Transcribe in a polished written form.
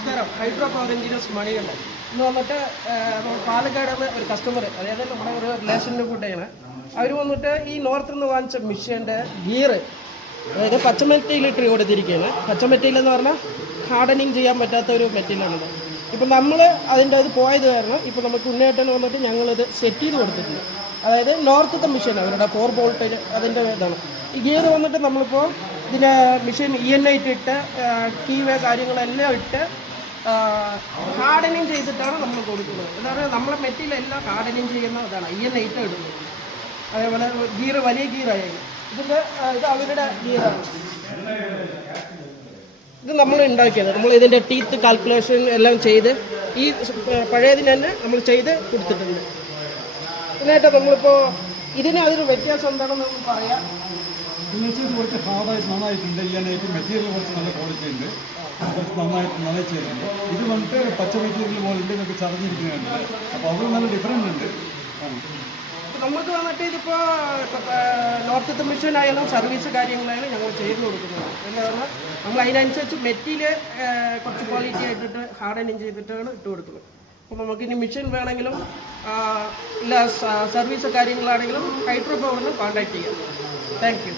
നമസ്കാരം. Hydro power engineers Manikandan. ഇന്ന് വന്നിട്ട് പാലക്കാട് ഒരു കസ്റ്റമർ, അതായത് നമ്മുടെ ഒരു റിലേഷൻ്റെ കൂടെയാണ്. അവർ വന്നിട്ട് ഈ നോർത്തിൽ നിന്ന് വാങ്ങിച്ച മിഷ്യൻ്റെ ഗിയർ, അതായത് പച്ച മെറ്റീരിയലിട്ട് കൊടുത്തിരിക്കുകയാണ്. പച്ച മെറ്റീരിയൽ എന്ന് പറഞ്ഞാൽ ഹാർഡനിങ് ചെയ്യാൻ പറ്റാത്ത ഒരു മെറ്റീരിയലാണിത്. ഇപ്പം നമ്മൾ അതിൻ്റെ അത് പോയത് കാരണം ഇപ്പോൾ നമുക്ക് ഉണ്ണേട്ടന് വന്നിട്ട് ഞങ്ങളിത് സെറ്റ് ചെയ്ത് കൊടുത്തിട്ടുണ്ട്. അതായത് നോർത്തത്തെ മെഷീൻ അവരുടെ 4 വോൾട്ടേജ് അതിൻ്റെ ഇതാണ്. ഈ ഗിയർ വന്നിട്ട് നമ്മളിപ്പോൾ ഇതിൻ്റെ മെഷീൻ ENI ഇട്ട് കീവേ കാര്യങ്ങളെല്ലാം ഇട്ട് ഹാർഡനിങ് ചെയ്തിട്ടാണ് നമ്മൾ കൊടുക്കുന്നത്. എന്താ പറയുക, നമ്മളെ മെറ്റീരിയൽ എല്ലാം ഹാർഡനിങ് ചെയ്യുന്ന ഇതാണ് ENI ഇടുന്നത്. അതേപോലെ ഗിയർ വലിയ ഗിയറായിരുന്നു. ഇത് അവരുടെ ഗിയറാണ്. ഇത് നമ്മൾ ഉണ്ടാക്കിയത്. നമ്മൾ ഇതിൻ്റെ ടീത്ത് കാൽക്കുലേഷൻ എല്ലാം ചെയ്ത് ഈ പഴയതിന് തന്നെ നമ്മൾ ചെയ്ത് കൊടുത്തിട്ടുണ്ട്. ഇതിനായിട്ട് നമ്മളിപ്പോൾ അതിന് വ്യത്യാസം എന്താണെന്ന് നമുക്ക് പറയാം. കുറച്ച് നന്നായിട്ടുണ്ട്. ENI മെറ്റീരിയൽ കുറച്ച് നല്ല ക്വാളിറ്റി ഉണ്ട്, കുറച്ച് നന്നായി ചെയ്തിട്ടുണ്ട്. ഇത് വന്നിട്ട് പച്ച മെറ്റീരിയൽ പോലെ ഉണ്ട്, നമുക്ക് ചതഞ്ഞിരിക്കുന്നുണ്ട്. അപ്പോൾ അത് നല്ല ഡിഫറൻറ്റ് ഉണ്ട്. നമുക്ക് വന്നിട്ട് ഇതിപ്പോൾ നോർത്തത്തെ മെഷീൻ ആയാലും സർവീസ് കാര്യങ്ങളായാലും ഞങ്ങൾ ചെയ്ത് കൊടുക്കുന്നത്. എന്താ പറഞ്ഞാൽ നമ്മൾ അതിനനുസരിച്ച് മെറ്റീരിയൽ കുറച്ച് ക്വാളിറ്റി ആയിട്ടിട്ട് ഹാർഡനിങ് ചെയ്തിട്ടാണ് ഇട്ട് കൊടുക്കുന്നത്. അപ്പോൾ നമുക്കിനി മെഷീൻ വേണമെങ്കിലും ഇല്ല സർവീസ് കാര്യങ്ങളാണെങ്കിലും ഹൈഡ്രോ പവറിന് കോൺടാക്ട് ചെയ്യാം. Thank you.